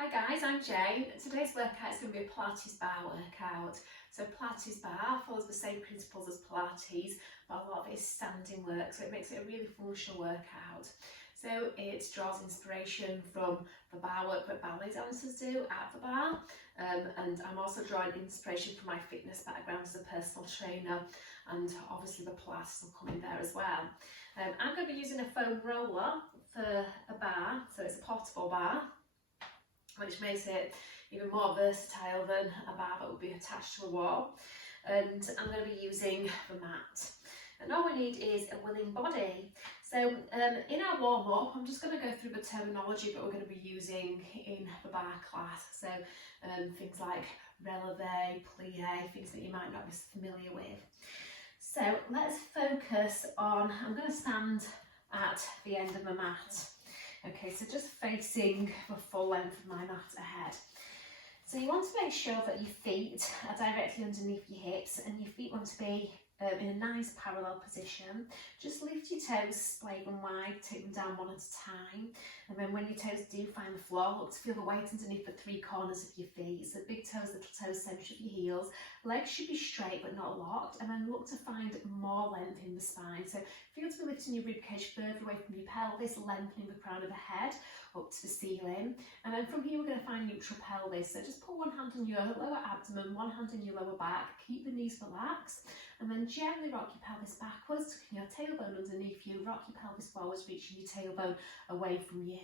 Hi guys, I'm Jane. Today's workout is going to be a Pilates Barre workout. So Pilates Barre follows the same principles as Pilates, but a lot of it is standing work, so it makes it a really functional workout. So it draws inspiration from the barre work that ballet dancers do at the bar, and I'm also drawing inspiration from my fitness background as a personal trainer, and obviously the Pilates will come in there as well. I'm going to be using a foam roller for a bar, so it's a portable bar, which makes it even more versatile than a bar that would be attached to a wall. And I'm going to be using the mat. And all we need is a willing body. So in our warm-up, I'm just going to go through the terminology that we're going to be using in the bar class. So things like releve, plie, things that you might not be familiar with. So let's focus on, I'm going to stand at the end of the mat. Okay, so just facing the full length of my mat ahead. So you want to make sure that your feet are directly underneath your hips and your feet want to be in a nice parallel position. Just lift your toes, splay them wide, take them down one at a time. And then when your toes do find the floor, look to feel the weight underneath the three corners of your feet. So big toes, little toes, centre of your heels. Legs should be straight but not locked. And then look to find more length in the spine. So feel to be lifting your ribcage further away from your pelvis, lengthening the crown of the head up to the ceiling. And then from here we're going to find neutral pelvis. So just put one hand on your lower abdomen, one hand on your lower back. Keep the knees relaxed. And then gently rock your pelvis backwards, tucking your tailbone underneath you, rock your pelvis forwards, reaching your tailbone away from you.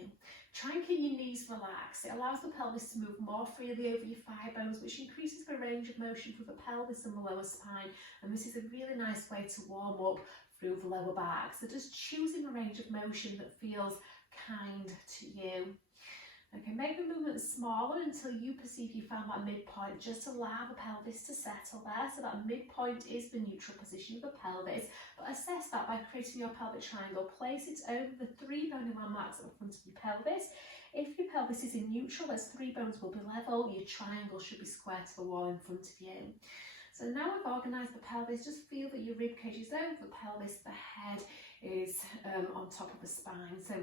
Try and keep your knees relaxed. It allows the pelvis to move more freely over your thigh bones, which increases the range of motion through the pelvis and the lower spine. And this is a really nice way to warm up through the lower back. So just choosing a range of motion that feels kind to you. Okay, make the movement smaller until you perceive you found that midpoint. Just allow the pelvis to settle there. So that midpoint is the neutral position of the pelvis. But assess that by creating your pelvic triangle. Place it over the three bony landmarks at the front of your pelvis. If your pelvis is in neutral, those three bones will be level. Your triangle should be square to the wall in front of you. So now we've organised the pelvis, just feel that your ribcage is over the pelvis, the head is on top of the spine. So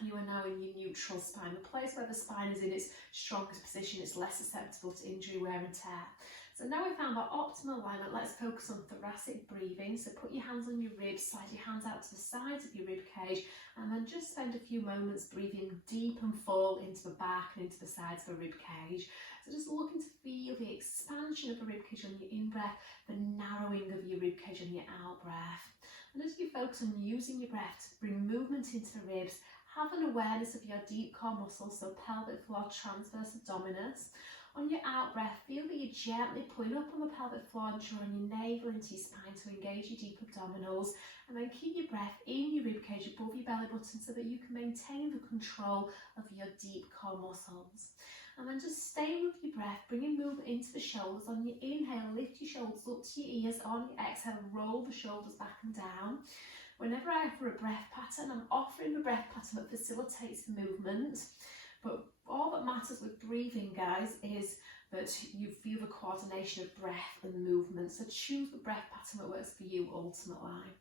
you are now in your neutral spine, the place where the spine is in its strongest position. It's less susceptible to injury, wear and tear. So now we've found our optimal alignment, let's focus on thoracic breathing. So put your hands on your ribs, slide your hands out to the sides of your rib cage, and then just spend a few moments breathing deep and full into the back and into the sides of the rib cage. So just looking to feel the expansion of the rib cage on your in-breath, the narrowing of your rib cage on your out-breath. And as you focus on using your breath to bring movement into the ribs, have an awareness of your deep core muscles, so pelvic floor, transverse abdominis. On your out breath, feel that you're gently pulling up on the pelvic floor and drawing your navel into your spine to engage your deep abdominals. And then keep your breath in your ribcage above your belly button so that you can maintain the control of your deep core muscles. And then just stay with your breath, bringing movement into the shoulders. On your inhale, lift your shoulders up to your ears. On your exhale, roll the shoulders back and down. Whenever I offer a breath pattern, I'm offering the breath pattern that facilitates the movement. But all that matters with breathing, guys, is that you feel the coordination of breath and movement. So choose the breath pattern that works for you ultimately.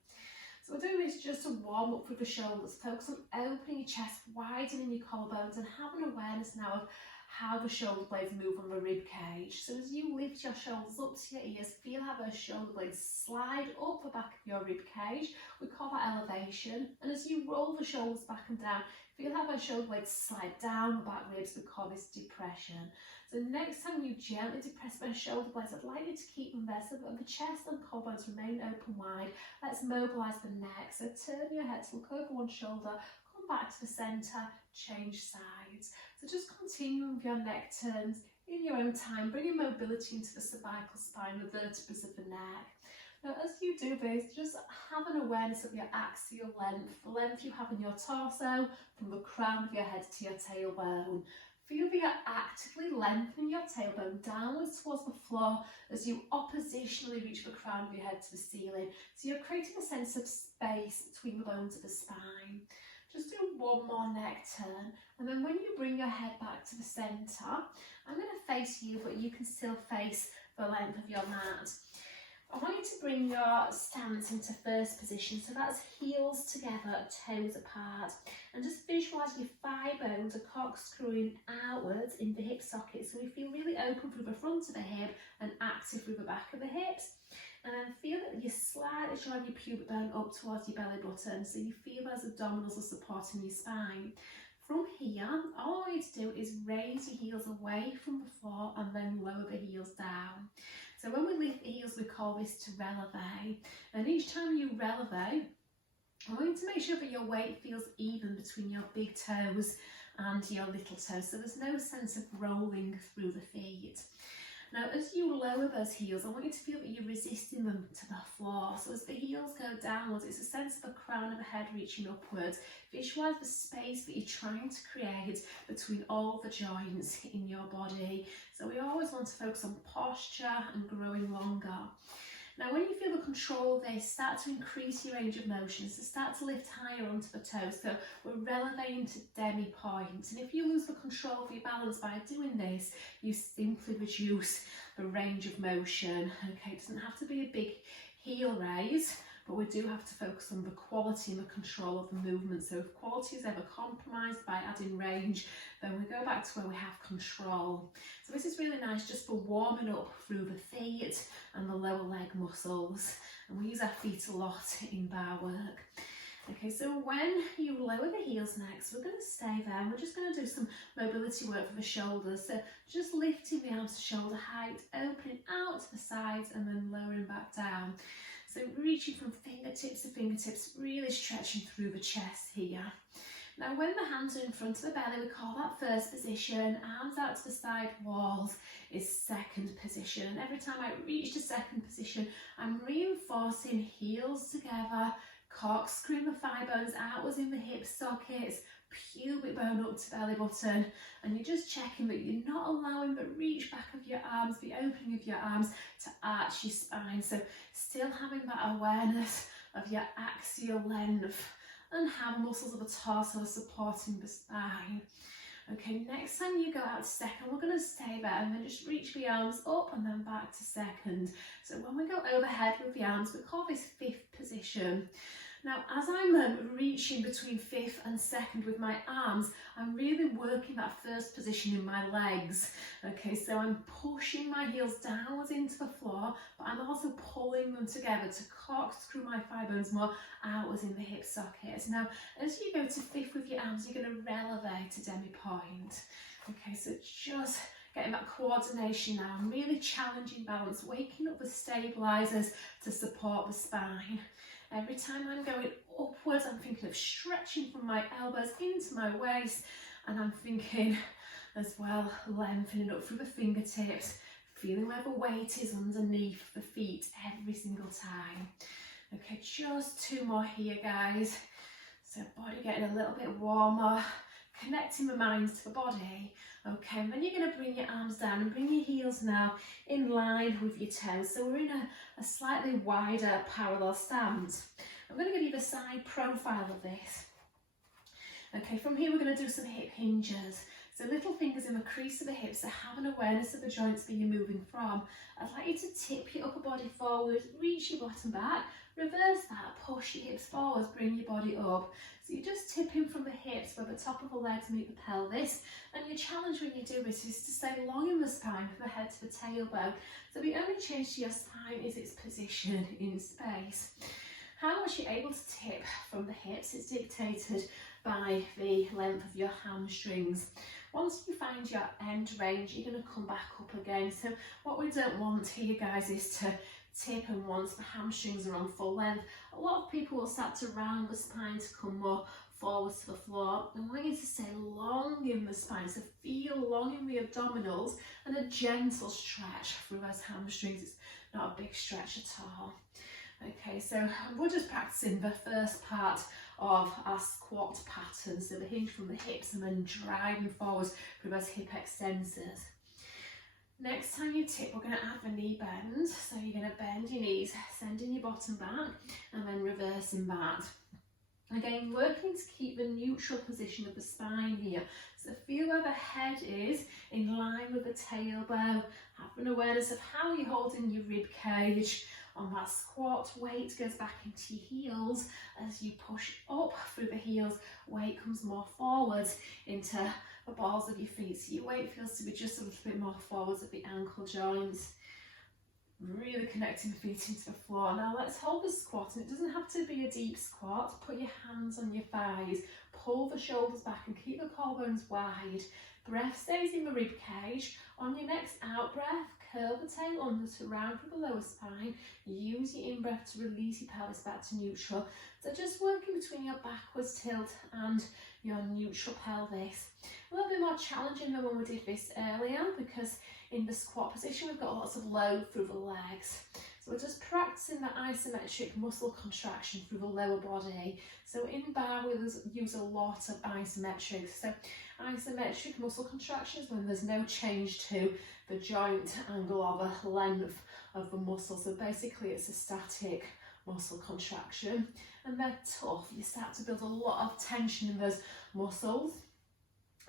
So we're doing this just to warm up through the shoulders. Focus on opening your chest, widening your collarbones, and have an awareness now of how the shoulder blades move on the rib cage. So as you lift your shoulders up to your ears, feel how those shoulder blades slide up the back of your rib cage. We call that elevation. And as you roll the shoulders back and down, feel how those shoulder blades slide down the back ribs. We call this depression. So next time you gently depress those shoulder blades, I'd like you to keep them there so that the chest and collarbones remain open wide. Let's mobilise the neck. So turn your head to look over one shoulder, come back to the centre, change sides. So just continue with your neck turns in your own time, bringing mobility into the cervical spine, the vertebrae of the neck. Now as you do this, just have an awareness of your axial length, the length you have in your torso, from the crown of your head to your tailbone. Feel that you're actively lengthening your tailbone downwards towards the floor as you oppositionally reach the crown of your head to the ceiling. So you're creating a sense of space between the bones of the spine. Just do one more neck turn, and then when you bring your head back to the centre, I'm going to face you, but you can still face the length of your mat. I want you to bring your stance into first position, so that's heels together, toes apart, and just visualise your thigh bones are corkscrewing outwards in the hip socket, so we feel really open through the front of the hip and active through the back of the hips. And then feel that you're slightly drawing your pubic bone up towards your belly button, so you feel those abdominals are supporting your spine. From here, all I want you to do is raise your heels away from the floor and then lower the heels down. So when we lift the heels, we call this to releve. And each time you releve, I want you to make sure that your weight feels even between your big toes and your little toes, so there's no sense of rolling through the feet. Now, as you lower those heels, I want you to feel that you're resisting them to the floor. So as the heels go downwards, it's a sense of the crown of the head reaching upwards. Visualise the space that you're trying to create between all the joints in your body. So we always want to focus on posture and growing longer. Now, when you feel the control of this, start to increase your range of motion, so start to lift higher onto the toes. So we're relevating to demi-point. And if you lose the control of your balance by doing this, you simply reduce the range of motion. Okay, it doesn't have to be a big heel raise, but we do have to focus on the quality and the control of the movement. So if quality is ever compromised by adding range, then we go back to where we have control. So this is really nice just for warming up through the feet and the lower leg muscles. And we use our feet a lot in bar work. Okay, so when you lower the heels next, we're going to stay there and we're just going to do some mobility work for the shoulders. So just lifting the arms to shoulder height, opening out to the sides and then lowering back down. So reaching from fingertips to fingertips, really stretching through the chest here. Now when the hands are in front of the belly, we call that first position. Arms out to the side walls is second position. And every time I reach the second position, I'm reinforcing heels together, corkscrewing the thigh bones outwards in the hip sockets, pubic bone up to belly button, and you're just checking that you're not allowing the reach back of your arms, the opening of your arms to arch your spine. So still having that awareness of your axial length and how muscles of the torso are supporting the spine. Okay, next time you go out to second, we're going to stay there and then just reach the arms up and then back to second. So when we go overhead with the arms, we call this fifth position. Now, as I'm reaching between fifth and second with my arms, I'm really working that first position in my legs. Okay, so I'm pushing my heels downwards into the floor, but I'm also pulling them together to corkscrew my thigh bones more outwards in the hip sockets. Now, as you go to fifth with your arms, you're going to releve to demi-point. Okay, so just getting that coordination now, and really challenging balance, waking up the stabilisers to support the spine. Every time I'm going upwards, I'm thinking of stretching from my elbows into my waist, and I'm thinking as well, lengthening up through the fingertips, feeling where the weight is underneath the feet every single time. Okay, just two more here, guys. So body getting a little bit warmer, connecting the mind to the body. Okay, and then you're going to bring your arms down and bring your heels now in line with your toes. So we're in a slightly wider parallel stance. I'm going to give you the side profile of this. Okay, from here we're going to do some hip hinges. So little fingers in the crease of the hips to have an awareness of the joints that you're moving from. I'd like you to tip your upper body forward, reach your bottom back, reverse that, push your hips forwards, bring your body up. So you're just tipping from the hips where the top of the legs meet the pelvis. And your challenge when you do this is to stay long in the spine from the head to the tailbone. So the only change to your spine is its position in space. How much you're able to tip from the hips is dictated by the length of your hamstrings. Once you find your end range, you're going to come back up again. So what we don't want here, guys, is to tip, and once the hamstrings are on full length, a lot of people will start to round the spine to come more forwards to the floor. I want you to stay long in the spine, so feel long in the abdominals and a gentle stretch through those hamstrings. It's not a big stretch at all. Okay, so we're just practicing the first part of our squat pattern, so the hinge from the hips and then driving forwards through those hip extensors. Next time you tip, we're going to add the knee bend. So you're going to bend your knees, sending your bottom back and then reversing that. Again, working to keep the neutral position of the spine here. So feel where the head is in line with the tailbone. Have an awareness of how you're holding your rib cage. On that squat, weight goes back into your heels. As you push up through the heels, weight comes more forwards into the balls of your feet. So your weight feels to be just a little bit more forwards at the ankle joints. Really connecting the feet into the floor. Now let's hold the squat, and it doesn't have to be a deep squat. Put your hands on your thighs, pull the shoulders back and keep the collarbones wide. Breath stays in the rib cage. On your next out breath, curl the tail under to round through the lower spine. Use your in-breath to release your pelvis back to neutral. So just working between your backwards tilt and your neutral pelvis. A little bit more challenging than when we did this earlier, because in the squat position we've got lots of load through the legs. So we're just practicing that isometric muscle contraction through the lower body. So in bar we use a lot of isometrics. So isometric muscle contractions when there's no change to the joint angle or the length of the muscle. So basically it's a static muscle contraction, and they're tough. You start to build a lot of tension in those muscles.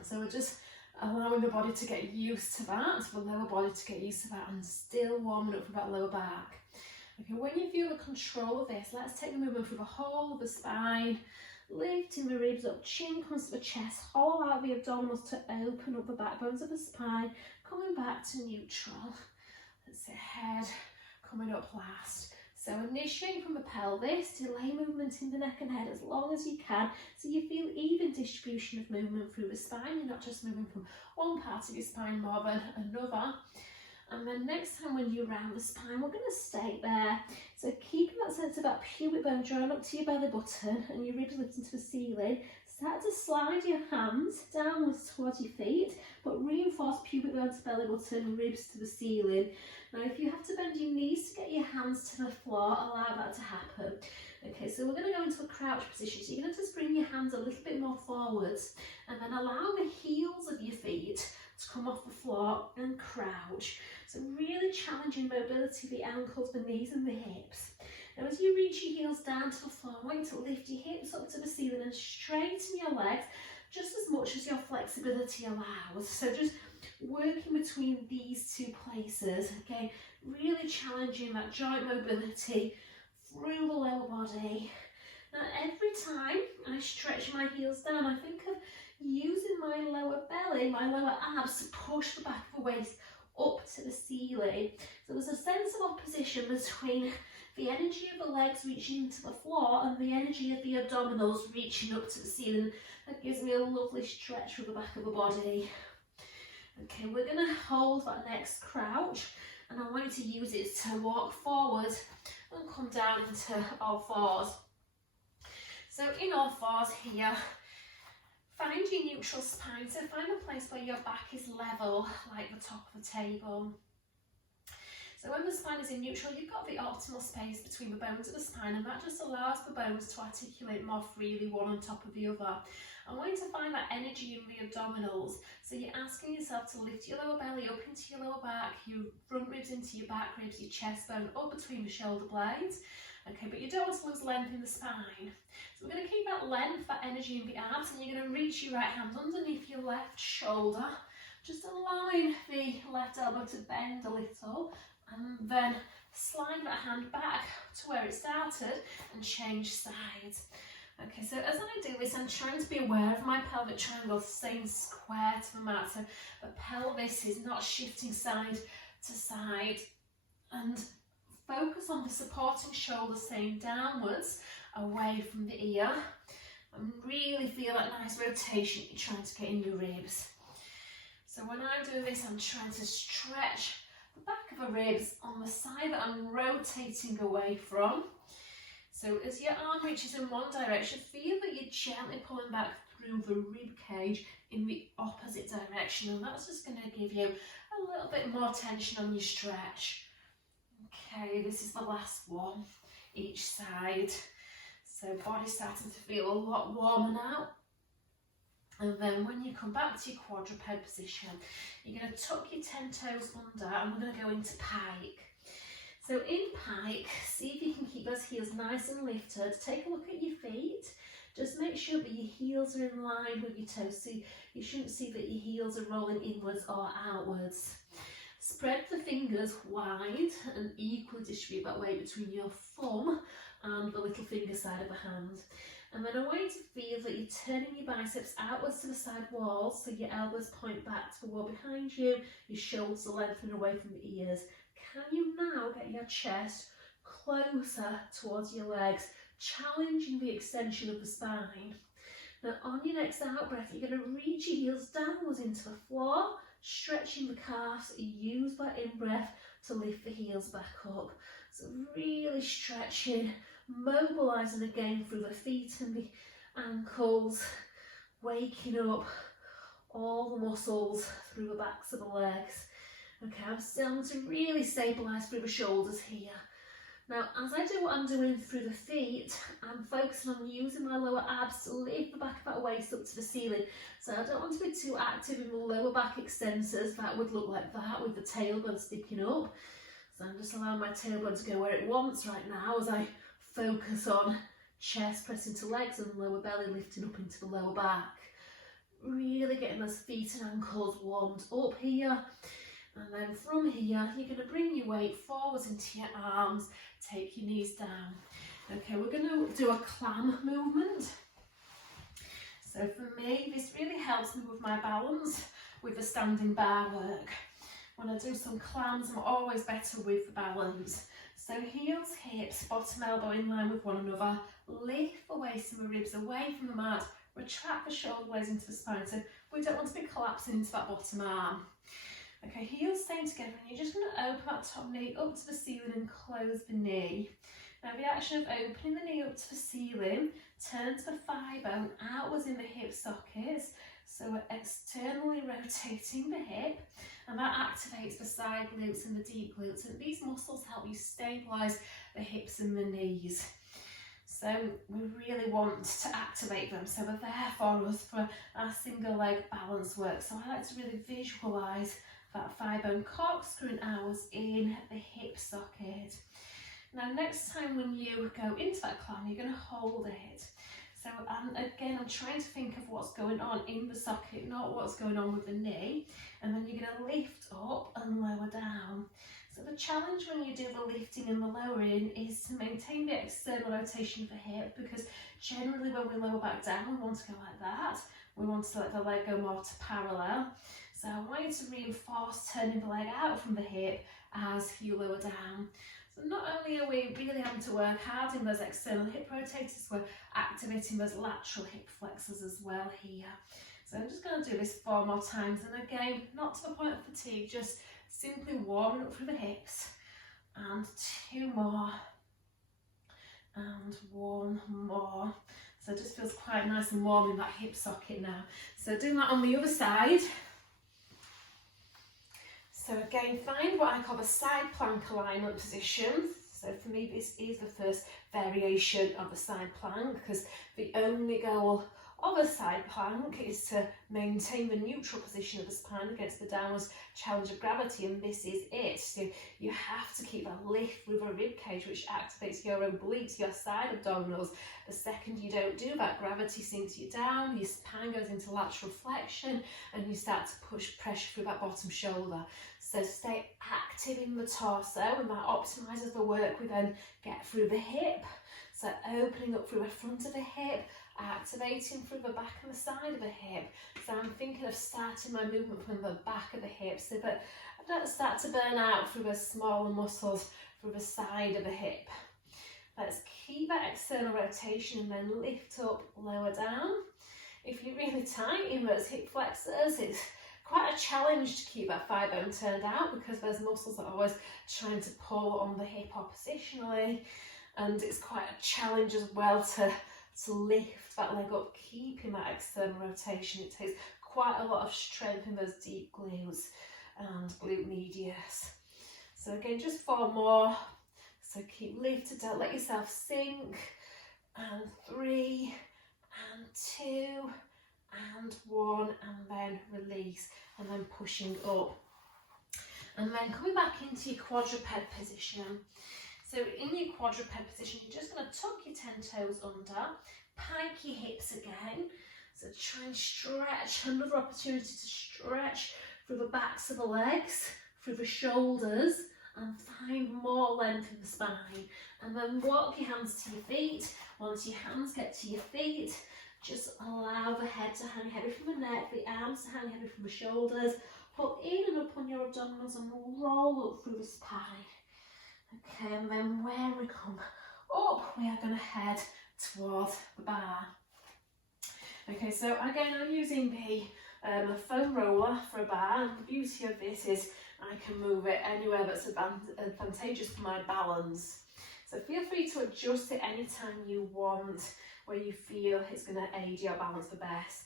So we're just allowing the body to get used to that, the lower body to get used to that, and still warming up for that lower back. Okay, when you feel the control of this, let's take the movement through the whole of the spine, lifting the ribs up, chin comes to the chest, hollow out the abdominals to open up the backbones of the spine, coming back to neutral. That's the head coming up last. So initiating from the pelvis, delay movement in the neck and head as long as you can, so you feel even distribution of movement through the spine. You're not just moving from one part of your spine more than another. And then next time when you round the spine, we're going to stay there. So keeping that sense of that pubic bone drawn up to your belly button and your ribs lifting to the ceiling. Start to slide your hands downwards towards your feet, but reinforce pubic bone to belly button, ribs to the ceiling. Now if you have to bend your knees to get your hands to the floor, allow that to happen. Okay, so we're going to go into a crouch position. So you're going to just bring your hands a little bit more forwards, and then allow the heels of your feet to come off the floor and crouch. So really challenging mobility of the ankles, the knees and the hips. Now as you reach your heels down to the floor, I want you to lift your hips up to the ceiling and straighten your legs just as much as your flexibility allows. So just working between these two places, okay, really challenging that joint mobility through the lower body. Now every time I stretch my heels down, I think of using my lower belly, my lower abs to push the back of the waist up to the ceiling. So there's a sense of opposition between the energy of the legs reaching into the floor and the energy of the abdominals reaching up to the ceiling. That gives me a lovely stretch through the back of the body. Okay, we're going to hold that next crouch, and I want you to use it to walk forward and come down into all fours. So in all fours here, find your neutral spine. So find a place where your back is level, like the top of the table. So when the spine is in neutral, you've got the optimal space between the bones of the spine, and that just allows the bones to articulate more freely, one on top of the other. I want you to find that energy in the abdominals. So you're asking yourself to lift your lower belly up into your lower back, your front ribs into your back ribs, your chest bone up between the shoulder blades. Okay, but you don't want to lose length in the spine. So we're going to keep that length, that energy in the abs, and you're going to reach your right hand underneath your left shoulder, just allowing the left elbow to bend a little, and then slide that hand back to where it started and change sides. Okay, so as I do this, I'm trying to be aware of my pelvic triangle staying square to the mat, so the pelvis is not shifting side to side, and focus on the supporting shoulder staying downwards away from the ear, and really feel that nice rotation you're trying to get in your ribs. So when I do this, I'm trying to stretch the back of the ribs on the side that I'm rotating away from. So as your arm reaches in one direction, feel that you're gently pulling back through the rib cage in the opposite direction, and that's just going to give you a little bit more tension on your stretch. Okay, this is the last one, each side. So body starting to feel a lot warmer now. And then when you come back to your quadruped position, you're going to tuck your 10 toes under, and we're going to go into pike. So in pike, see if you can keep those heels nice and lifted. Take a look at your feet. Just make sure that your heels are in line with your toes. So you shouldn't see that your heels are rolling inwards or outwards. Spread the fingers wide and equally distribute that weight between your thumb and the little finger side of the hand. And then I want you to feel that you're turning your biceps outwards to the side walls, so your elbows point back to the wall behind you, your shoulders are lengthening away from the ears. Can you now get your chest closer towards your legs, challenging the extension of the spine? Now on your next out breath, you're going to reach your heels downwards into the floor, stretching the calves. Use that in-breath to lift the heels back up. So really stretching, mobilising again through the feet and the ankles, waking up all the muscles through the backs of the legs. Okay, I'm starting to really stabilise through the shoulders here. Now, as I do what I'm doing through the feet, I'm focusing on using my lower abs to lift the back of that waist up to the ceiling. So I don't want to be too active in the lower back extensors. That would look like that with the tailbone sticking up. So I'm just allowing my tailbone to go where it wants right now as I focus on chest pressing to legs and lower belly lifting up into the lower back. Really getting those feet and ankles warmed up here. And then from here, you're going to bring your weight forwards into your arms, take your knees down. Okay, we're going to do a clam movement. So for me, this really helps me with my balance with the standing bar work. When I do some clams, I'm always better with the balance. So heels, hips, bottom elbow in line with one another. Lift the waist and the ribs away from the mat. Retract the shoulder blades into the spine. So we don't want to be collapsing into that bottom arm. Okay, heels staying together, and you're just going to open that top knee up to the ceiling and close the knee. Now the action of opening the knee up to the ceiling, turn to the thigh bone outwards in the hip sockets. So we're externally rotating the hip, and that activates the side glutes and the deep glutes, and these muscles help you stabilise the hips and the knees. So we really want to activate them, so they're there for us for our single leg balance work. So I like to really visualise that thigh bone corkscrewing outwards in the hip socket. Now next time when you go into that clam, you're going to hold it. So again, I'm trying to think of what's going on in the socket, not what's going on with the knee. And then you're going to lift up and lower down. So the challenge when you do the lifting and the lowering is to maintain the external rotation of the hip, because generally when we lower back down, we want to go like that. We want to let the leg go more to parallel. So I want you to reinforce turning the leg out from the hip as you lower down. So not only are we really having to work hard in those external hip rotators, we're activating those lateral hip flexors as well here. So I'm just going to do this 4 more times, and again, not to the point of fatigue, just simply warming up through the hips. And 2 more. And 1 more. So it just feels quite nice and warm in that hip socket now. So doing that on the other side. So again, find what I call the side plank alignment position. So for me, this is the first variation of the side plank, because the only goal of a side plank is to maintain the neutral position of the spine against the downwards challenge of gravity, and this is it. So you have to keep that lift with a rib cage, which activates your obliques, your side abdominals. The second you don't do that, gravity sinks you down, your spine goes into lateral flexion, and you start to push pressure through that bottom shoulder. So stay active in the torso, and that optimises the work we then get through the hip. So opening up through the front of the hip, activating through the back and the side of the hip. So I'm thinking of starting my movement from the back of the hip so that I don't start to burn out through the smaller muscles through the side of the hip. Let's keep that external rotation and then lift up, lower down. If you're really tight in those hip flexors, it's quite a challenge to keep that thigh bone turned out, because those muscles are always trying to pull on the hip oppositionally, and it's quite a challenge as well to lift that leg up, keeping that external rotation. It takes quite a lot of strength in those deep glutes and glute medius. So again, just 4 more. So keep lifted, don't let yourself sink. And 3, and 2, and 1, and then release, and then pushing up. And then coming back into your quadruped position. So in your quadruped position, you're just going to tuck your 10 toes under, pike your hips again. So try and stretch, another opportunity to stretch through the backs of the legs, through the shoulders and find more length in the spine. And then walk your hands to your feet. Once your hands get to your feet, just allow the head to hang heavy from the neck, the arms to hang heavy from the shoulders. Pull in and up on your abdominals and roll up through the spine. Okay, and then when we come up, we are going to head towards the bar. Okay, so again, I'm using a foam roller for a bar, and the beauty of this is I can move it anywhere that's advantageous for my balance. So feel free to adjust it anytime you want, where you feel it's going to aid your balance the best.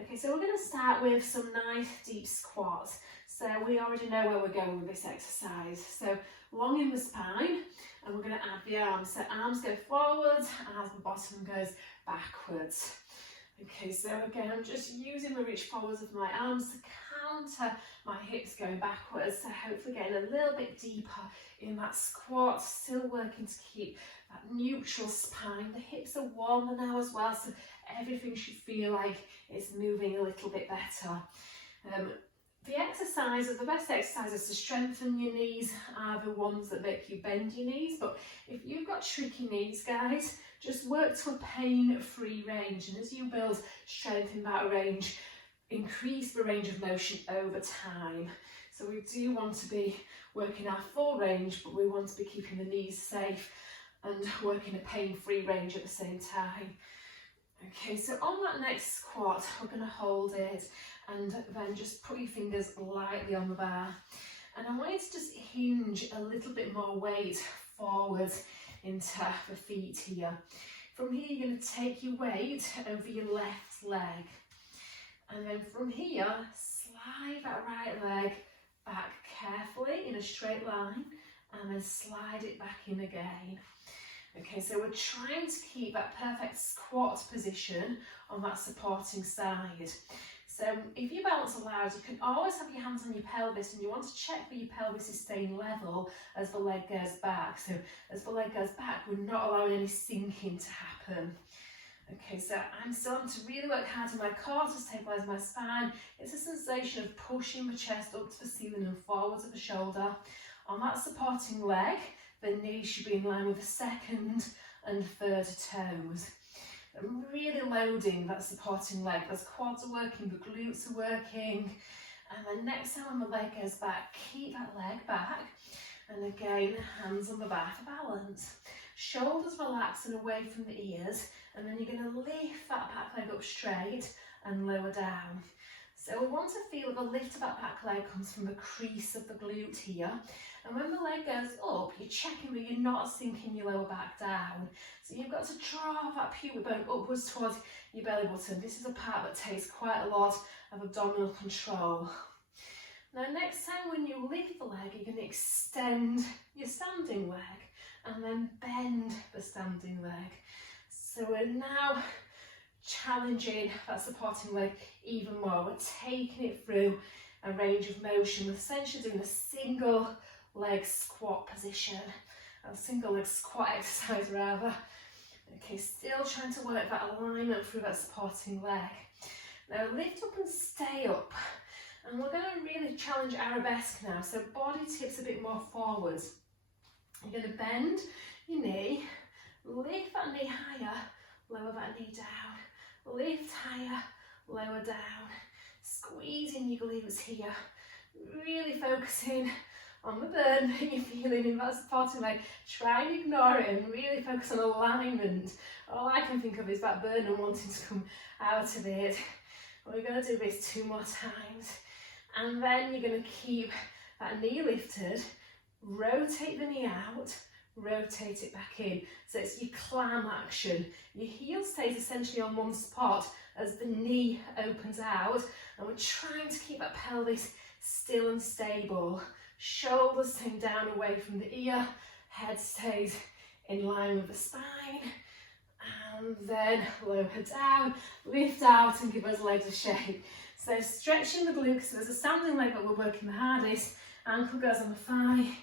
Okay, so we're going to start with some nice deep squats. So we already know where we're going with this exercise. So long in the spine, and we're going to add the arms. So arms go forwards as the bottom goes backwards. Okay, so again, I'm just using the reach forwards of my arms to counter my hips going backwards. So hopefully getting a little bit deeper in that squat, still working to keep that neutral spine. The hips are warmer now as well, so everything should feel like it's moving a little bit better. The best exercises to strengthen your knees are the ones that make you bend your knees, but if you've got tricky knees, guys, just work to a pain-free range, and as you build strength in that range, increase the range of motion over time. So we do want to be working our full range, but we want to be keeping the knees safe and working a pain-free range at the same time. Okay, so on that next squat, we're going to hold it and then just put your fingers lightly on the bar. And I want you to just hinge a little bit more weight forward into the feet here. From here, you're going to take your weight over your left leg. And then from here, slide that right leg back carefully in a straight line and then slide it back in again. Okay, so we're trying to keep that perfect squat position on that supporting side. So if your balance allows, you can always have your hands on your pelvis, and you want to check that your pelvis is staying level as the leg goes back. So as the leg goes back, we're not allowing any sinking to happen. Okay, so I'm still having to really work hard in my core to stabilise my spine. It's a sensation of pushing the chest up to the ceiling and forwards of the shoulder. On that supporting leg, the knees should be in line with the second and third toes. I'm really loading that supporting leg. Those quads are working, the glutes are working. And then next time when the leg goes back, keep that leg back. And again, hands on the bar for balance. Shoulders relax and away from the ears. And then you're going to lift that back leg up straight and lower down. So we want to feel the lift of that back leg comes from the crease of the glute here. And when the leg goes up, you're checking that you're not sinking your lower back down. So you've got to draw that pubic bone upwards towards your belly button. This is a part that takes quite a lot of abdominal control. Now next time when you lift the leg, you're going to extend your standing leg and then bend the standing leg. So we're now challenging that supporting leg even more. We're taking it through a range of motion. We're essentially doing a single leg squat position, a single leg squat exercise rather. Okay, still trying to work that alignment through that supporting leg. Now lift up and stay up, and we're going to really challenge arabesque now. So body tips a bit more forwards. You're going to bend your knee, lift that knee higher, lower that knee down, lift higher, lower down, squeezing your glutes here, really focusing on the burn that you're feeling in that supporting leg. Try and ignore it and really focus on alignment. All I can think of is that burn and wanting to come out of it. We're going to do this 2 more times. And then you're going to keep that knee lifted, rotate the knee out, rotate it back in. So it's your clam action. Your heel stays essentially on one spot as the knee opens out, and we're trying to keep that pelvis still and stable. Shoulders staying down away from the ear, head stays in line with the spine, and then lower down, lift out and give those legs a shake. So stretching the glutes, so there's a standing leg that we're working the hardest, ankle goes on the thigh,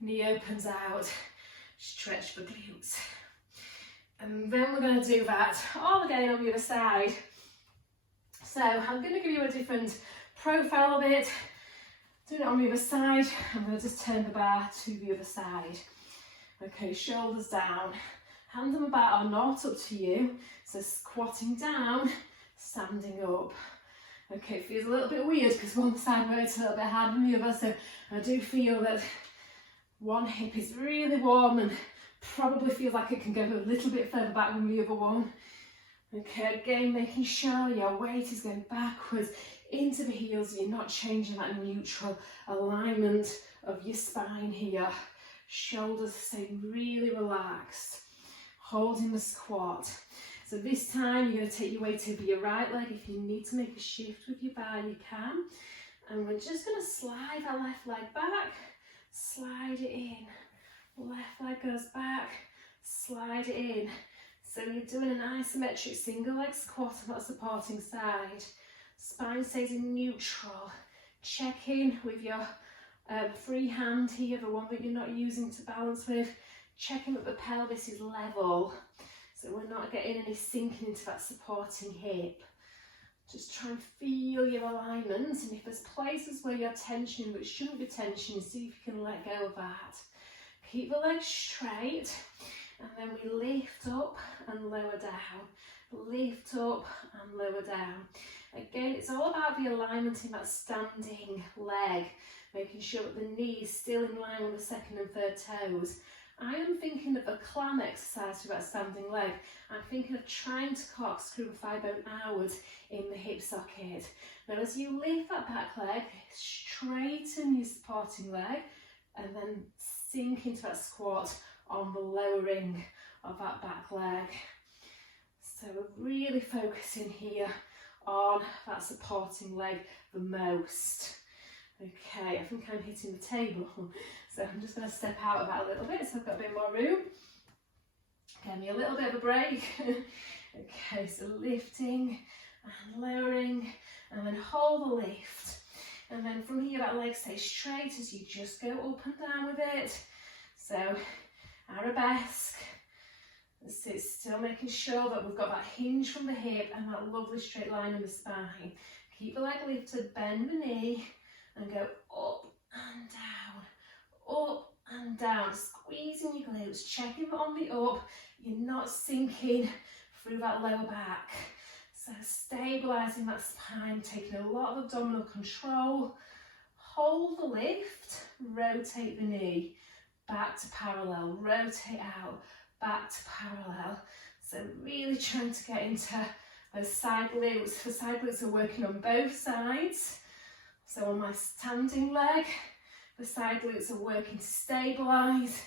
knee opens out, stretch the glutes. And then we're going to do that all again on the other side. So I'm going to give you a different profile of it. Doing it on the other side, I'm going to just turn the bar to the other side. Okay, shoulders down, hands on the bar or not, up to you. So squatting down, standing up. Okay, it feels a little bit weird because one side works a little bit harder than the other, so I do feel that one hip is really warm and probably feels like it can go a little bit further back than the other one. Okay, again, making sure your weight is going backwards into the heels, you're not changing that neutral alignment of your spine here. Shoulders stay really relaxed, holding the squat. So this time you're going to take your weight over your right leg. If you need to make a shift with your bar, you can. And we're just going to slide our left leg back, slide it in. Left leg goes back, slide it in. So you're doing an isometric single leg squat on that supporting side. Spine stays in neutral. Check in with your free hand here, the one that you're not using to balance with. Checking that the pelvis is level, so we're not getting any sinking into that supporting hip. Just try and feel your alignment, and if there's places where you're tensioning but shouldn't be tensioning, see if you can let go of that. Keep the legs straight, and then we lift up and lower down. Lift up and lower down. Again, it's all about the alignment in that standing leg, making sure that the knee is still in line with the second and third toes. I am thinking of a clam exercise for that standing leg. I'm thinking of trying to corkscrew the thigh bone outwards in the hip socket. Now as you lift that back leg, straighten your supporting leg and then sink into that squat on the lowering of that back leg. So we're really focusing here on that supporting leg the most. Okay, I think I'm hitting the table, so I'm just going to step out of that a little bit so I've got a bit more room. Give me a little bit of a break. Okay, so lifting and lowering, and then hold the lift. And then from here that leg stays straight as you just go up and down with it. So arabesque. Sit still, making sure that we've got that hinge from the hip and that lovely straight line in the spine. Keep the leg lifted, bend the knee and go up and down, squeezing your glutes, checking that on the up, you're not sinking through that lower back. So stabilising that spine, taking a lot of abdominal control. Hold the lift, rotate the knee, back to parallel, rotate out, back to parallel. So really trying to get into those side glutes. The side glutes are working on both sides. So on my standing leg, the side glutes are working to stabilise.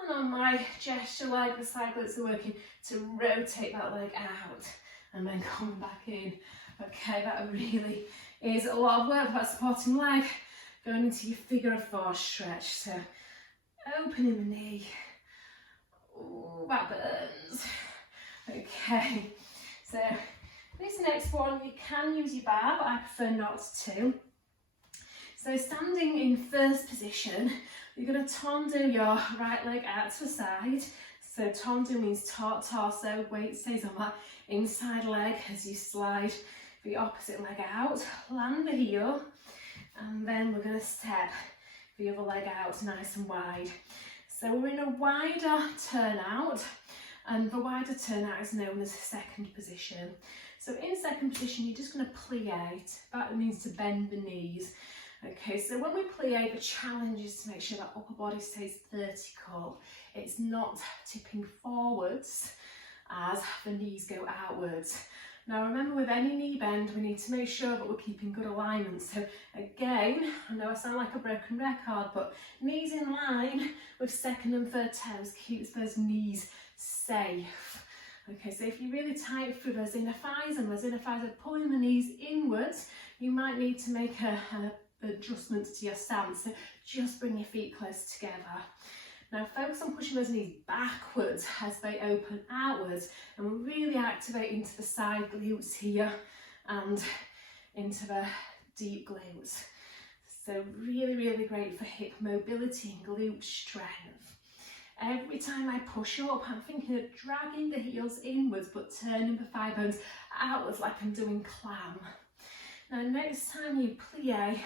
And on my gesture leg, the side glutes are working to rotate that leg out and then coming back in. Okay, that really is a lot of work for that supporting leg. Going into your figure of four stretch. So opening the knee. Ooh, that burns. Okay, so this next one, you can use your bar, but I prefer not to. So standing in first position, you're going to tondo your right leg out to the side. So tondo means torso, weight stays on that inside leg as you slide the opposite leg out. Land the heel, and then we're going to step the other leg out nice and wide. So we're in a wider turnout, and the wider turnout is known as second position. So in second position, you're just going to plie. That means to bend the knees. Okay, so when we plie, the challenge is to make sure that upper body stays vertical. It's not tipping forwards as the knees go outwards. Now remember, with any knee bend, we need to make sure that we're keeping good alignment. So again, I know I sound like a broken record, but knees in line with second and third toes keeps those knees safe. Okay, so if you're really tight through those inner thighs and those inner thighs are pulling the knees inwards, you might need to make an adjustment to your stance. So just bring your feet close together. Now focus on pushing those knees backwards as they open outwards, and we'll really activate into the side glutes here and into the deep glutes. So really, really great for hip mobility and glute strength. Every time I push up, I'm thinking of dragging the heels inwards but turning the thigh bones outwards like I'm doing clam. Now next time you plie,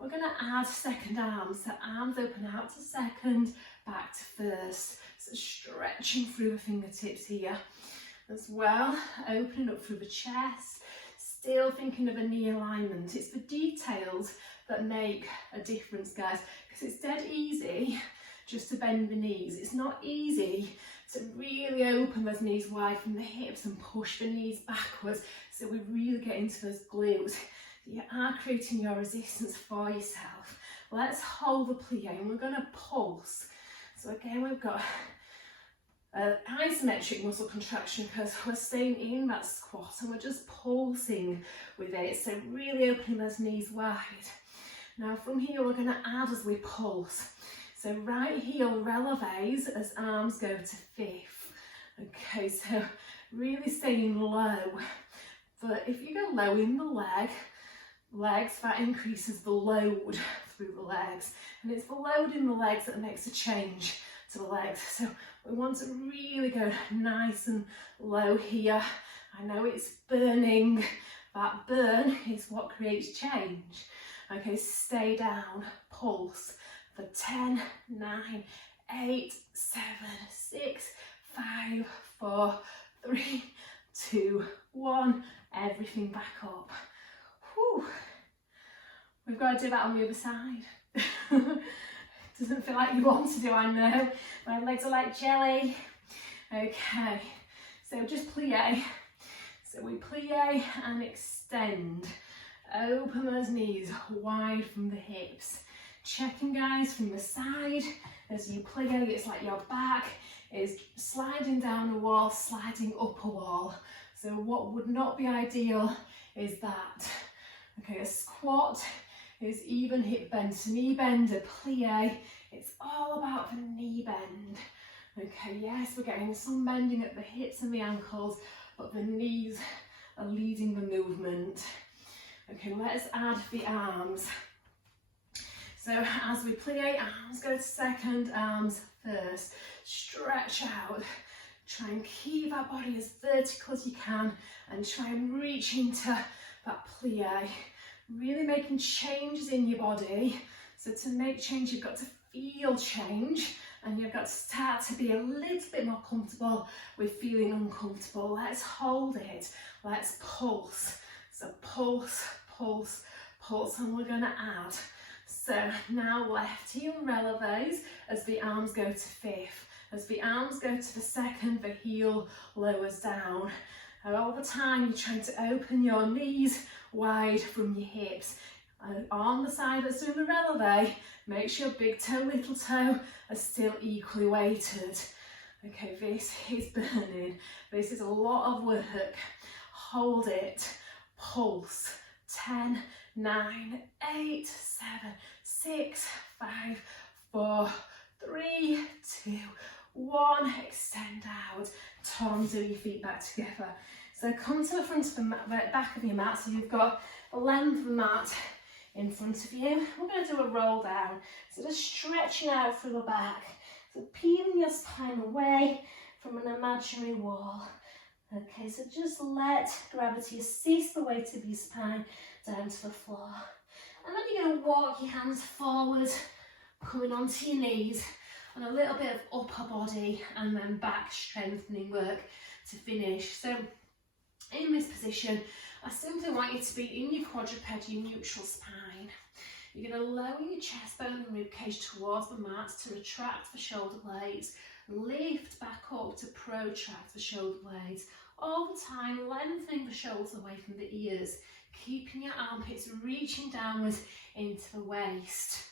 we're going to add second arms. So arms open out to second, back to first. So stretching through the fingertips here as well, opening up through the chest, still thinking of a knee alignment. It's the details that make a difference, guys, because it's dead easy just to bend the knees. It's not easy to really open those knees wide from the hips and push the knees backwards so we really get into those glutes. You are creating your resistance for yourself. Let's hold the plie and we're going to pulse. So again, we've got isometric muscle contraction because we're staying in that squat and we're just pulsing with it. So really opening those knees wide. Now from here, we're going to add as we pulse. So right heel releves as arms go to fifth. Okay, so really staying low. But if you go low in the legs, that increases the load through the legs. And it's the load in the legs that makes a change to the legs. So we want to really go nice and low here. I know it's burning. That burn is what creates change. Okay, stay down, pulse for 10, 9, 8, 7, 6, 5, 4, 3, 2, 1. Everything back up. Whew. We've got to do that on the other side. Doesn't feel like you want to do, I know. My legs are like jelly. Okay, so just plie. So we plie and extend. Open those knees wide from the hips. Checking, guys, from the side. As you plie, it's like your back is sliding down a wall, sliding up a wall. So what would not be ideal is that. Okay, a squat is even hip bend to knee bend, a plie, it's all about the knee bend. Okay, yes, we're getting some bending at the hips and the ankles, but the knees are leading the movement. Okay, let's add the arms. So as we plie, arms go to second, arms first. Stretch out. Try and keep that body as vertical as you can and try and reach into that plie. Really making changes in your body. So to make change, you've got to feel change and you've got to start to be a little bit more comfortable with feeling uncomfortable. Let's hold it. Let's pulse. So pulse, pulse, pulse, and we're going to add. So now left heel releves as the arms go to fifth. As the arms go to the second, the heel lowers down. And all the time you're trying to open your knees wide from your hips. And on the side that's doing the releve, make sure big toe, little toe are still equally weighted. Okay, this is burning. This is a lot of work. Hold it. Pulse. 10, 9, 8, 7, 6, 5, 4, 3, 2, 1. Extend out. Toms your feet back together. So come to the front of the back of your mat. So you've got the length of the mat in front of you. We're going to do a roll down. So just stretching out through the back. So peeling your spine away from an imaginary wall. Okay, so just let gravity assist the weight of your spine down to the floor. And then you're going to walk your hands forward, coming onto your knees, and a little bit of upper body and then back strengthening work to finish. So in this position, I simply want you to be in your quadruped, your neutral spine. You're going to lower your chest bone and ribcage towards the mat to retract the shoulder blades, lift back up to protract the shoulder blades, all the time lengthening the shoulders away from the ears, keeping your armpits reaching downwards into the waist.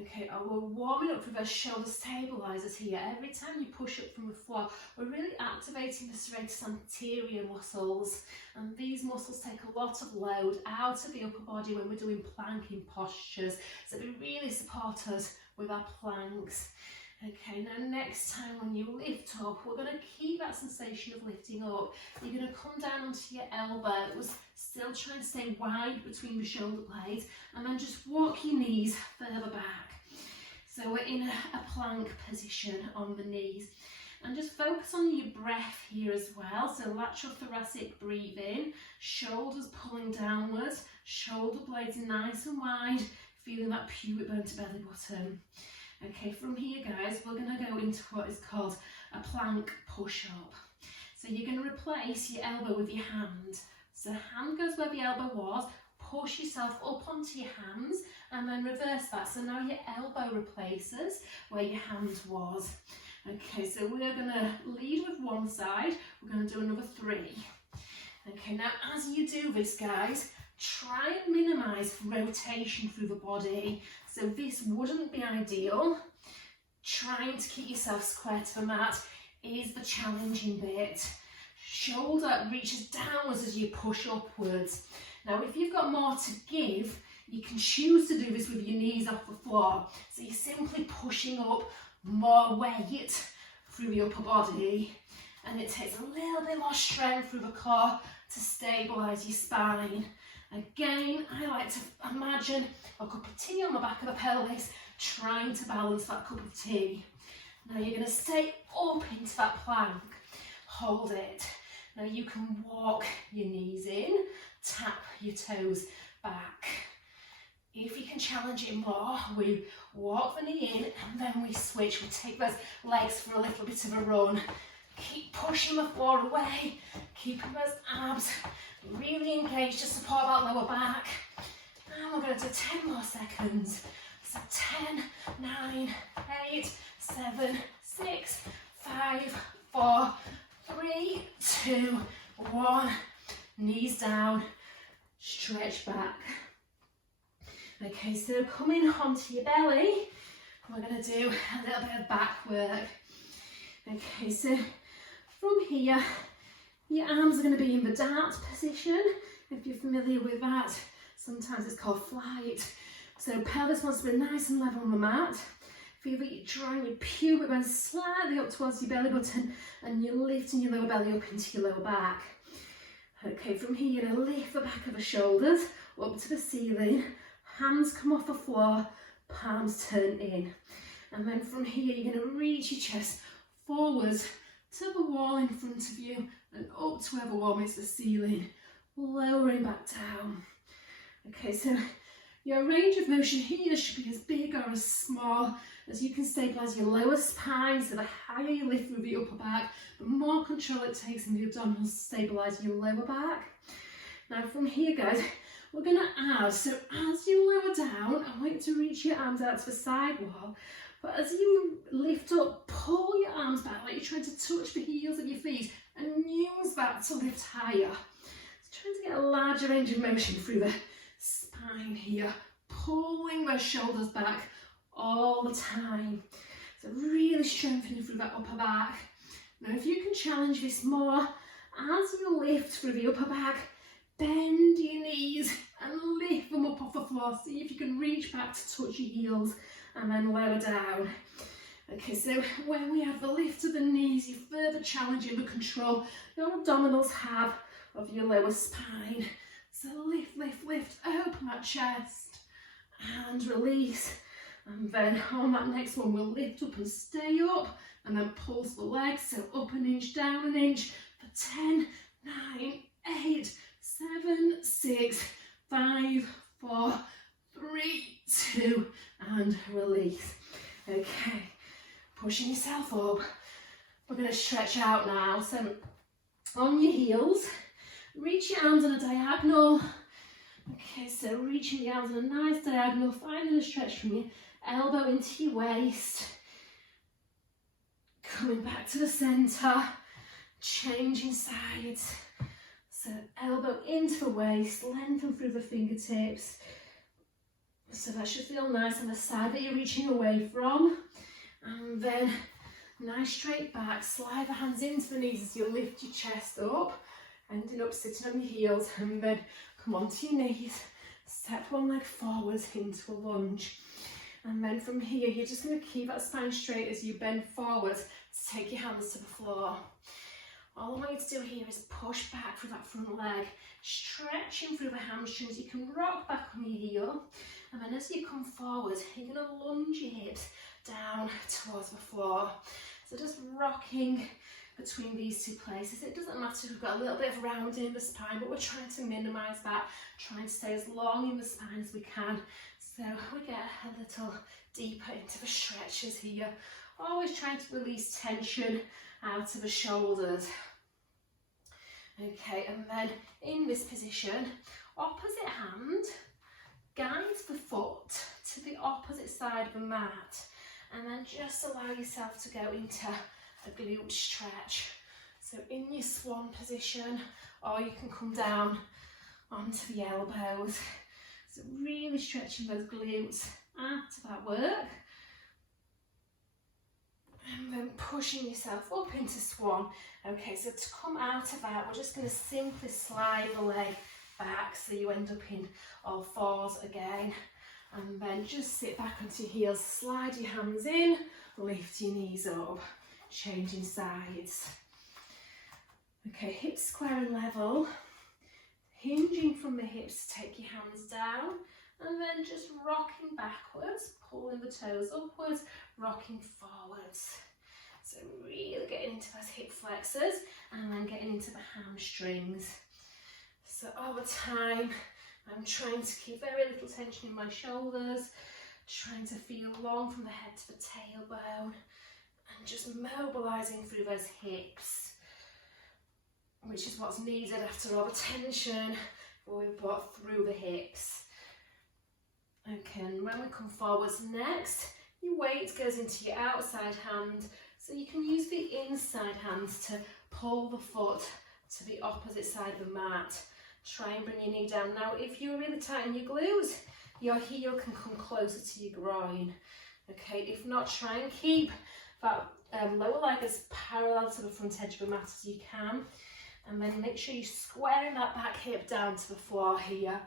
Okay, we're warming up with those shoulder stabilizers here. Every time you push up from the floor, we're really activating the serratus anterior muscles, and these muscles take a lot of load out of the upper body when we're doing planking postures, so they really support us with our planks. Okay, now next time when you lift up, we're going to keep that sensation of lifting up. You're going to come down onto your elbows, still trying to stay wide between the shoulder blades, and then just walk your knees further back. So we're in a plank position on the knees. And just focus on your breath here as well. So lateral thoracic breathing, shoulders pulling downwards, shoulder blades nice and wide, feeling that pubic bone to belly button. Okay, from here guys, we're going to go into what is called a plank push-up. So you're going to replace your elbow with your hand. So hand goes where the elbow was, push yourself up onto your hands and then reverse that. So now your elbow replaces where your hand was. Okay, so we're going to lead with one side, we're going to do another 3. Okay, now as you do this guys, try and minimise rotation through the body. So this wouldn't be ideal. Trying to keep yourself square to the mat is the challenging bit. Shoulder reaches downwards as you push upwards. Now if you've got more to give, you can choose to do this with your knees off the floor. So you're simply pushing up more weight through the upper body, and it takes a little bit more strength through the core to stabilise your spine. Again, I like to imagine a cup of tea on the back of the pelvis, trying to balance that cup of tea. Now you're going to stay up into that plank, hold it. Now you can walk your knees in, tap your toes back. If you can challenge it more, we walk the knee in and then we switch. We take those legs for a little bit of a run. Keep pushing the floor away, keeping those abs really engaged to support that lower back. And we're going to do 10 more seconds. So 10, 9, 8, 7, 6, 5, 4, 3, 2, 1. Knees down, stretch back. Okay, so coming onto your belly, we're going to do a little bit of back work. Okay, so from here, your arms are going to be in the dart position. If you're familiar with that, sometimes it's called flight. So pelvis wants to be nice and level on the mat. Feel that you're drawing your pubic bone slightly up towards your belly button and you're lifting your lower belly up into your lower back. Okay, from here you're going to lift the back of the shoulders up to the ceiling. Hands come off the floor, palms turn in. And then from here you're going to reach your chest forwards to the wall in front of you and up to where the wall meets the ceiling, lowering back down. Okay, so your range of motion here should be as big or as small as you can stabilise your lower spine. So the higher you lift through the upper back, the more control it takes in the abdominals to stabilise your lower back. Now from here guys, we're going to add, so as you lower down, I want you to reach your arms out to the side wall, but as you lift up, pull your arms back like you're trying to touch the heels of your feet and use that to lift higher. So trying to get a larger range of motion through the spine here, pulling those shoulders back all the time. So really strengthening through that upper back. Now if you can challenge this more, as you lift through the upper back, bend your knees and lift them up off the floor. See if you can reach back to touch your heels and then lower down. Okay, so when we have the lift of the knees, you're further challenging the control your abdominals have of your lower spine. So lift, lift, lift, open that chest and release. And then on that next one, we'll lift up and stay up and then pulse the legs. So up an inch, down an inch for 10, 9, 8, 7, 6, 5, 4, 3, 2, and release. Okay, pushing yourself up. We're going to stretch out now. So on your heels, reach your arms on a diagonal. Okay, so reaching the arms on a nice diagonal, finding a stretch from your elbow into your waist. Coming back to the centre, changing sides. So elbow into the waist, lengthen through the fingertips. So that should feel nice on the side that you're reaching away from. And then nice straight back, slide the hands into the knees as you lift your chest up, ending up sitting on your heels, and then come onto your knees, step one leg forwards into a lunge. And then from here, you're just going to keep that spine straight as you bend forward to take your hands to the floor. All I want you to do here is push back through that front leg, stretching through the hamstrings. You can rock back on your heel, and then as you come forward, you're going to lunge your hips down towards the floor. So just rocking between these two places. It doesn't matter if we've got a little bit of rounding in the spine, but we're trying to minimise that, trying to stay as long in the spine as we can. So we get a little deeper into the stretches here. Always trying to release tension out of the shoulders. Okay, and then in this position, opposite hand guides the foot to the opposite side of the mat, and then just allow yourself to go into a glute stretch. So in your swan position, or you can come down onto the elbows. So really stretching those glutes after that work. And then pushing yourself up into swan. Okay, so to come out of that, we're just going to simply slide the leg back so you end up in all fours again. And then just sit back onto your heels, slide your hands in, lift your knees up, changing sides. Okay, hips square and level, hinging from the hips to take your hands down, and then just rocking backwards, pulling the toes upwards, rocking forwards. So really getting into those hip flexors and then getting into the hamstrings. So all the time, I'm trying to keep very little tension in my shoulders, trying to feel long from the head to the tailbone, and just mobilising through those hips, which is what's needed after all the tension we've got through the hips. Okay, and when we come forwards next, your weight goes into your outside hand, so you can use the inside hands to pull the foot to the opposite side of the mat. Try and bring your knee down. Now, if you're really tight in your glutes, your heel can come closer to your groin. Okay, if not, try and keep that lower leg as parallel to the front edge of the mat as you can. And then make sure you're squaring that back hip down to the floor here.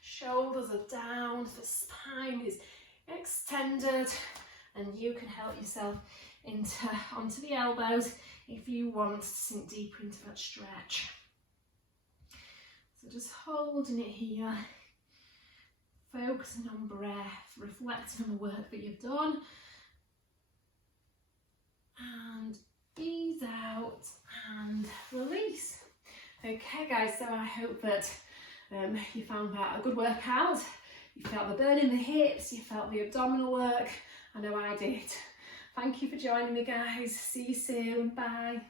Shoulders are down, the spine is extended, and you can help yourself onto the elbows if you want to sink deeper into that stretch. So just holding it here, focusing on breath, reflecting on the work that you've done, and ease out and release. Okay guys, so I hope that you found that a good workout. You felt the burn in the hips, you felt the abdominal work. I know I did. Thank you for joining me guys. See you soon. Bye.